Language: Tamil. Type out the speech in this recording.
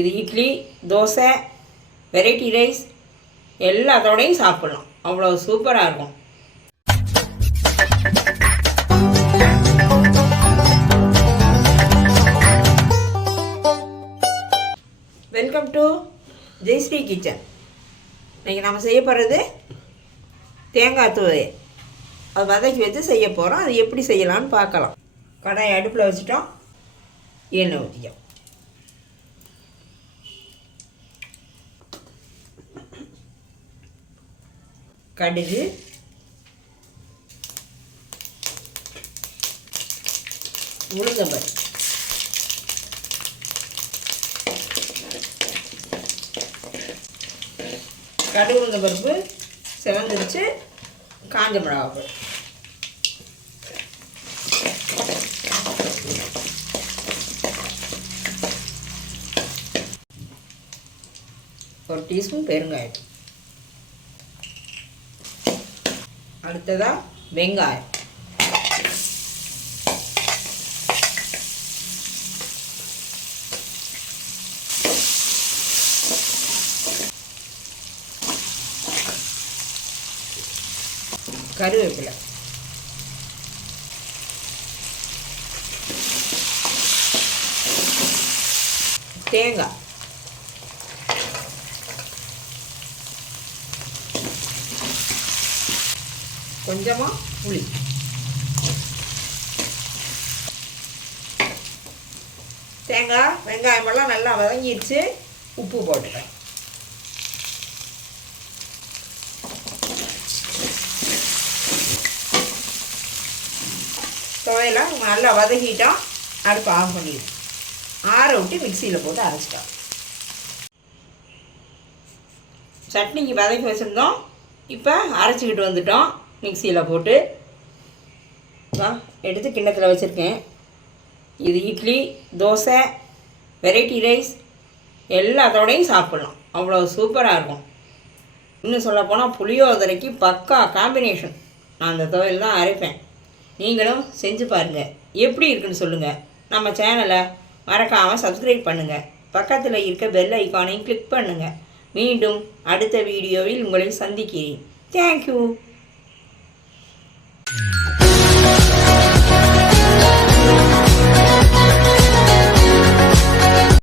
இது இட்லி, தோசை, வெரைட்டி ரைஸ் எல்லாத்தோடையும் சாப்பிட்லாம். அவ்வளோ சூப்பராக இருக்கும். Welcome to Jayashree kitchen. இன்றைக்கி நம்ம செய்ய போகிறது தேங்காய் துவையல். அது வதக்கி வச்சு செய்ய போகிறோம். அது எப்படி செய்யலான்னு பார்க்கலாம். கடாயை அடுப்பில் வச்சுட்டோம். எண்ணெய் ஊற்றிக்கும். கடுகு, உளுந்தம்பருப்பு, கடுகு உளுந்தம்பருப்பு செவந்துருச்சு. காஞ்ச மிளகாய், ஒரு டீஸ்பூன் பெருங்காயம். அடுத்ததா வெங்காயம், கருவேப்பிலை, தேங்காய், கொஞ்சமாக புளி, தேங்காய் வெங்காயமெல்லாம் நல்லா வதங்கிடுச்சு. உப்பு போட்டுக்கிறேன். துவையெல்லாம் நல்லா வதக்கிட்டோம். அடுப்பு ஆஃப் பண்ணிடுவோம். ஆற விட்டு மிக்சியில் போட்டு அரைச்சிட்டோம். சட்னிக்கு வதக்கி வச்சுருந்தோம். இப்போ அரைச்சிக்கிட்டு வந்துட்டோம். மிக்சியில் போட்டு எடுத்து கிண்ணத்தில் வச்சுருக்கேன். இது இட்லி, தோசை, வெரைட்டி ரைஸ் எல்லாத்தோடையும் சாப்பிட்லாம். அவ்வளோ சூப்பராக இருக்கும். இன்னும் சொல்லப்போனால் புளியோதரைக்கு பக்கா காம்பினேஷன். நான் அந்த துவையல் தான் அரைப்பேன். நீங்களும் செஞ்சு பாருங்கள். எப்படி இருக்குன்னு சொல்லுங்கள். நம்ம சேனலை மறக்காமல் சப்ஸ்கிரைப் பண்ணுங்கள். பக்கத்தில் இருக்க பெல் ஐக்கானையும் கிளிக் பண்ணுங்கள். மீண்டும் அடுத்த வீடியோவில் உங்களை சந்திக்கிறேன். தேங்க்யூ.